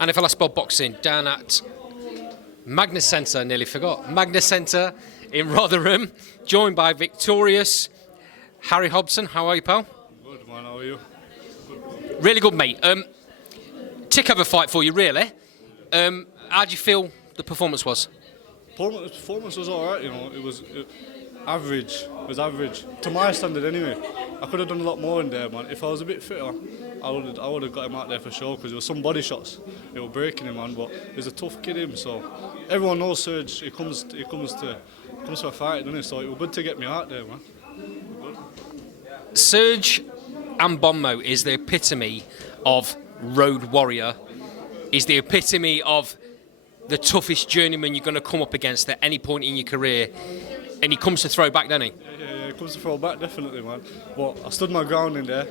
NFL Sport Boxing down at Magnus Centre, nearly forgot. Magnus Centre in Rotherham, joined by victorious Harry Hobson. How are you, pal? Good, man. How are you? Really good, mate. Tick of a fight for you, really. How do you feel the performance was? Performance was all right. You know, it was average. It was average to my standard, anyway. I could have done a lot more in there, man. If I was a bit fitter, I would have got him out there for sure. Because there were some body shots, they were breaking him, man. But he's a tough kid, him. So everyone knows Serge. He comes to a fight, doesn't he? So it was good to get me out there, man. Serge Ambommo is the epitome of road warrior. Is the epitome of the toughest journeyman you're going to come up against at any point in your career, and he comes to throw back, doesn't he? Yeah, he comes to throw back, definitely, man. But I stood my ground in there,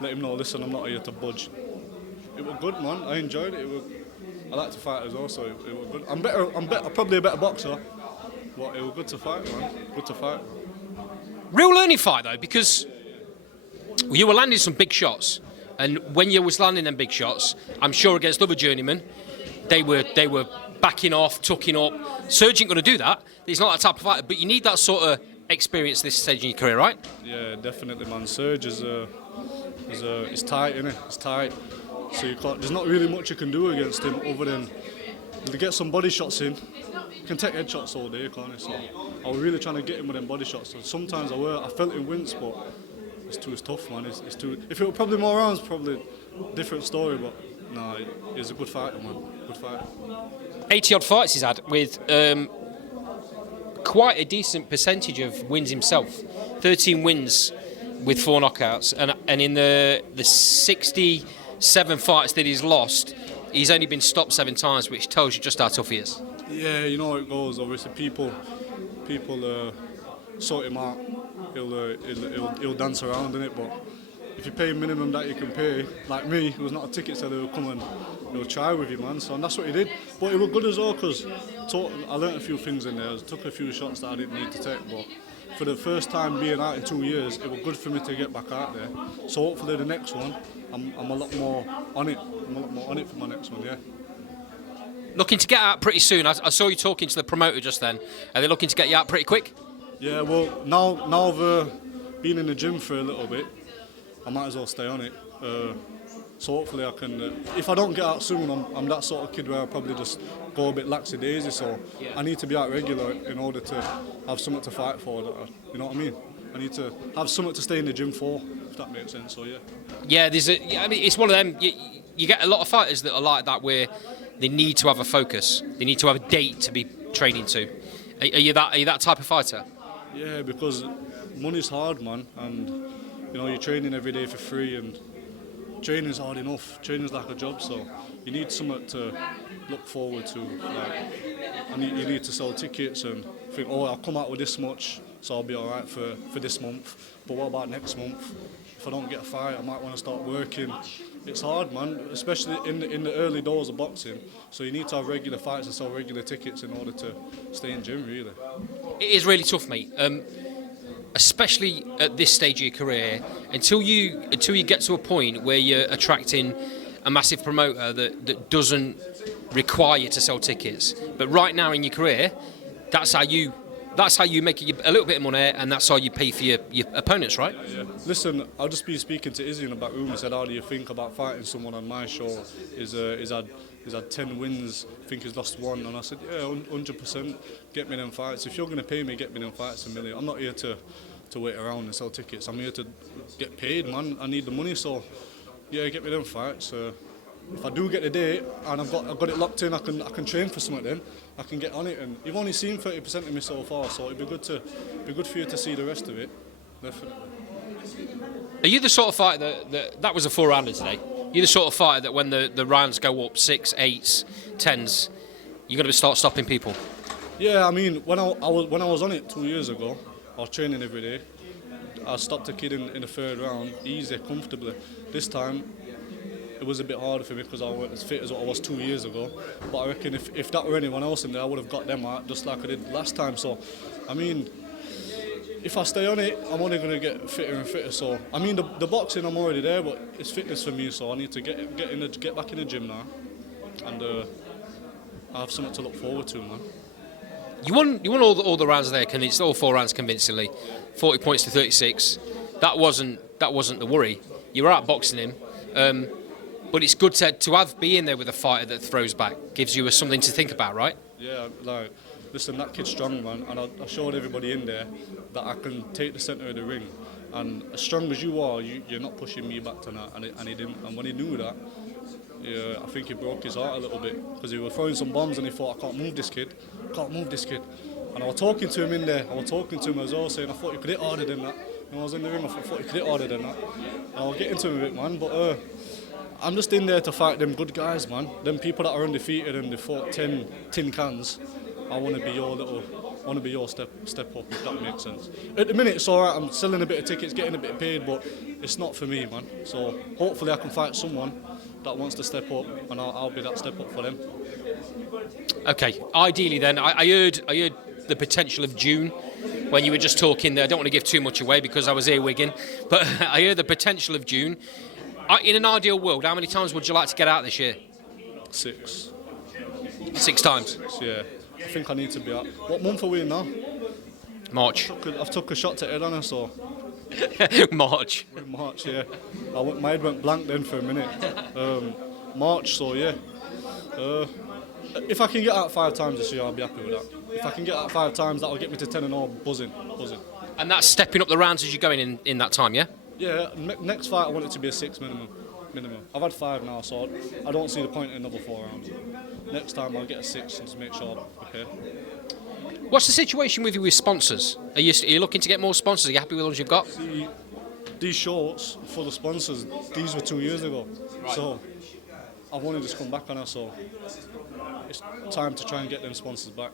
let him know, listen, I'm not here to budge. It was good, man. I enjoyed it. I like to fight as well, so it was good. I'm probably a better boxer, but it was good to fight, man. Good to fight. Real learning fight though, because you were landing some big shots, and when you was landing them big shots, I'm sure against other journeymen, they were backing off, tucking up. Serge ain't going to do that. He's not that type of fighter, but you need that sort of experience at this stage in your career, right? Yeah, definitely, man. Serge is tight, innit? It's tight. So there's not really much you can do against him other than to get some body shots in. You can take headshots all day, can't you? So I was really trying to get him with them body shots. So sometimes I felt him wince, but it's tough, man. It's too. If it were probably more rounds, probably different story. But no, he's a good fighter, man. Good fighter. 80 odd fights he's had with quite a decent percentage of wins himself. 13 wins with 4 knockouts, and in the 67 fights that he's lost, he's only been stopped 7 times, which tells you just how tough he is. Yeah, you know how it goes. Obviously, people sort him out. He'll dance around in it, but if you pay a minimum that you can pay, like me, who's not a ticket seller, he'll come and he'll try with you, man. So and that's what he did. But it was good as well because I learnt a few things in there. I took a few shots that I didn't need to take, but for the first time being out in 2 years, it was good for me to get back out there. So hopefully the next one, I'm a lot more on it. I'm a lot more on it for my next one, yeah. Looking to get out pretty soon. I saw you talking to the promoter just then. Are they looking to get you out pretty quick? Yeah, well, now I've been in the gym for a little bit, I might as well stay on it. So hopefully I can. If I don't get out soon, I'm that sort of kid where I'll probably just go a bit laxy-daisy. So I need to be out regular in order to have something to fight for. You know what I mean? I need to have something to stay in the gym for, if that makes sense. So yeah. Yeah, I mean, it's one of them. You get a lot of fighters that are like that, where they need to have a focus. They need to have a date to be training to. Are you that type of fighter? Yeah, because money's hard, man, and you know you're training every day for free, and training's hard enough. Training's like a job, so you need something to look forward to. Like, you need to sell tickets and think, oh, I'll come out with this much, so I'll be all right for this month. But what about next month? If I don't get a fight, I might want to start working. It's hard, man, especially in the early doors of boxing. So you need to have regular fights and sell regular tickets in order to stay in gym, really. It is really tough, mate. Especially at this stage of your career, until you get to a point where you're attracting a massive promoter that doesn't require you to sell tickets. But right now in your career, that's how you make a little bit of money, and that's how you pay for your opponents, right? Yeah. Listen, I'll just be speaking to Izzy in the back room. He said, how do you think about fighting someone on my show? He's had 10 wins, I think he's lost 1. And I said, yeah, 100%, get me them fights. If you're going to pay me, get me them fights $1 million. I'm not here to wait around and sell tickets. I'm here to get paid, man. I need the money, so yeah, get me them fights. If I do get the date and I've got it locked in, I can train for something then. I can get on it, and you've only seen 30% of me so far, so it'd be good for you to see the rest of it, definitely. Are you the sort of fighter that was a 4-rounder today? You're the sort of fighter that when the rounds go up 6, 8s, 10s, you're going to start stopping people? Yeah, I mean, when I was on it 2 years ago, I was training every day. I stopped a kid in the 3rd round, easy, comfortably. This time, it was a bit harder for me because I wasn't as fit as what I was 2 years ago. But I reckon if that were anyone else in there, I would have got them out just like I did last time. So, I mean, if I stay on it, I'm only going to get fitter and fitter. So, I mean, the boxing, I'm already there, but it's fitness for me. So I need to get back in the gym now and I have something to look forward to, man. You won all the rounds there, it's all 4 rounds convincingly, 40 points to 36. That wasn't the worry. You were outboxing him, but it's good to be in there with a fighter that throws back, gives you something to think about, right? Yeah, like, listen, that kid's strong, man, and I showed everybody in there that I can take the centre of the ring, and as strong as you are, you're not pushing me back tonight, and he didn't, and when he knew that, yeah, I think he broke his heart a little bit, because he was throwing some bombs and he thought, I can't move this kid, and I was talking to him in there, as well, saying I thought you could hit harder than that. When I was in the ring, I thought you could hit harder than that, and I was getting to him a bit, man, but I'm just in there to fight them good guys, man, them people that are undefeated and they fought 10 tin cans. I want to be your step up, if that makes sense. At the minute, it's all right. I'm selling a bit of tickets, getting a bit paid, but it's not for me, man. So hopefully I can fight someone that wants to step up, and I'll be that step up for them. Okay. Ideally, then, I heard the potential of June when you were just talking there. I don't want to give too much away because I was earwigging, but I heard the potential of June. In an ideal world, how many times would you like to get out this year? 6. 6 times. Yeah. I think I need to be out. What month are we in now? March. I've took a shot to head on her, so. March. We're in March, yeah. My head went blank then for a minute. March, so yeah. If I can get out 5 times this year, I'll be happy with that. If I can get out 5 times, that'll get me to 10 and all, buzzing. And that's stepping up the rounds as you're going in that time, yeah? Yeah, next fight I want it to be a 6 minimum. I've had 5 now, so I don't see the point in another 4 rounds. Next time I'll get a 6 and to make sure I'm okay. What's the situation with you with sponsors? Are you looking to get more sponsors? Are you happy with the ones you've got? See, these shorts for the sponsors, these were 2 years ago. Right. So I've only just come back on it, so it's time to try and get them sponsors back.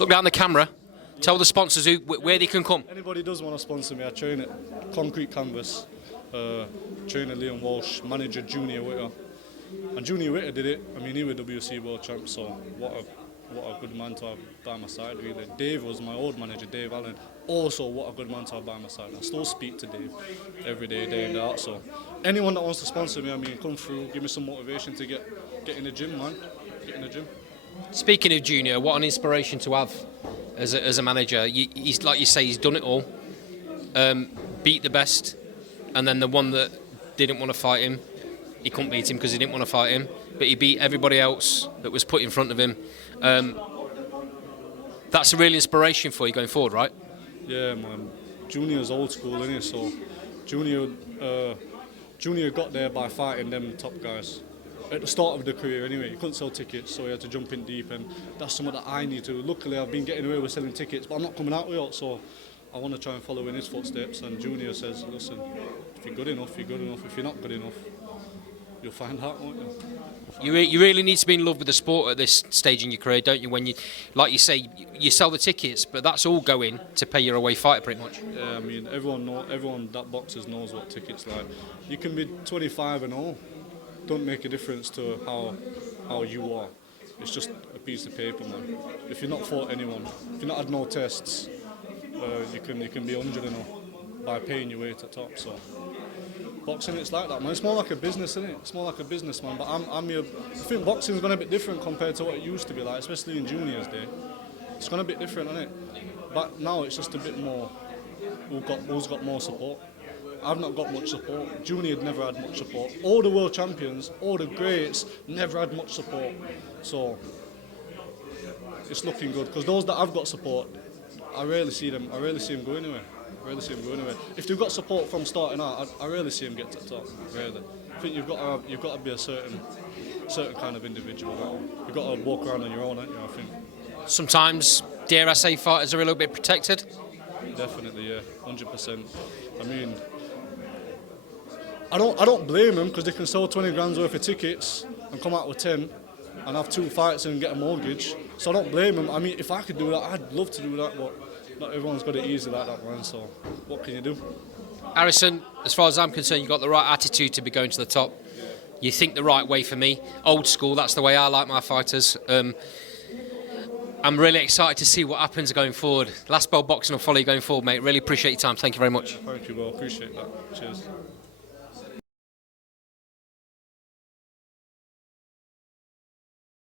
Look down the camera. Tell the sponsors where they can come. Anybody does want to sponsor me, I train at Concrete Canvas. Trainer Liam Walsh, manager Junior Witter. And Junior Witter did it. I mean, he was WC World Champ, so what a good man to have by my side, really. Dave was my old manager, Dave Allen. Also, what a good man to have by my side. I still speak to Dave every day, day in, day out. So anyone that wants to sponsor me, I mean, come through, give me some motivation to get in the gym, man. Get in the gym. Speaking of Junior, what an inspiration to have as a manager. He's like you say, he's done it all. Beat the best, and then the one that didn't want to fight him, he couldn't beat him because he didn't want to fight him, but he beat everybody else that was put in front of him. That's a real inspiration for you going forward, right? Yeah, man. Junior's old school, isn't he? So Junior got there by fighting them top guys. At the start of the career anyway, he couldn't sell tickets, so he had to jump in deep, and that's something that I need to. Luckily, I've been getting away with selling tickets, but I'm not coming out with it, so I want to try and follow in his footsteps. And Junior says, listen, if you're good enough, you're good enough. If you're not good enough, you'll find out, won't you? You really need to be in love with the sport at this stage in your career, don't you? When you, like you say, you sell the tickets, but that's all going to pay your away fighter, pretty much. Yeah, I mean, everyone that boxes knows what tickets like. You can be 25 and all. Don't make a difference to how you are. It's just a piece of paper, man. If you've not fought anyone, if you've not had no tests, you can be 100 and all by paying your way to top. So boxing, it's like that, man. It's more like a business, isn't it? It's more like a business, man. But I think boxing's gone a bit different compared to what it used to be like, especially in Junior's day. It's gone a bit different, isn't it? But now it's just a bit more. Who's got more support? I've not got much support. Junior never had much support. All the world champions, all the greats, never had much support. So it's looking good because those that have got support, I rarely see them go anywhere. If they've got support from starting out, I rarely see them get to the top. Really, I think you've got to be a certain kind of individual. Right? You've got to walk around on your own, haven't you? I think. Sometimes, dare I say, fighters are a little bit protected. Definitely, yeah, 100%. I mean, I don't blame them because they can sell 20 grand's worth of tickets and come out with 10 and have 2 fights and get a mortgage. So I don't blame them. I mean, if I could do that, I'd love to do that, but not everyone's got it easy like that, man. So what can you do? Harrison, as far as I'm concerned, you've got the right attitude to be going to the top. You think the right way for me. Old school, that's the way I like my fighters. I'm really excited to see what happens going forward. Last Bell Boxing will follow you going forward, mate. Really appreciate your time. Thank you very much. Thank you, well, appreciate that. Cheers.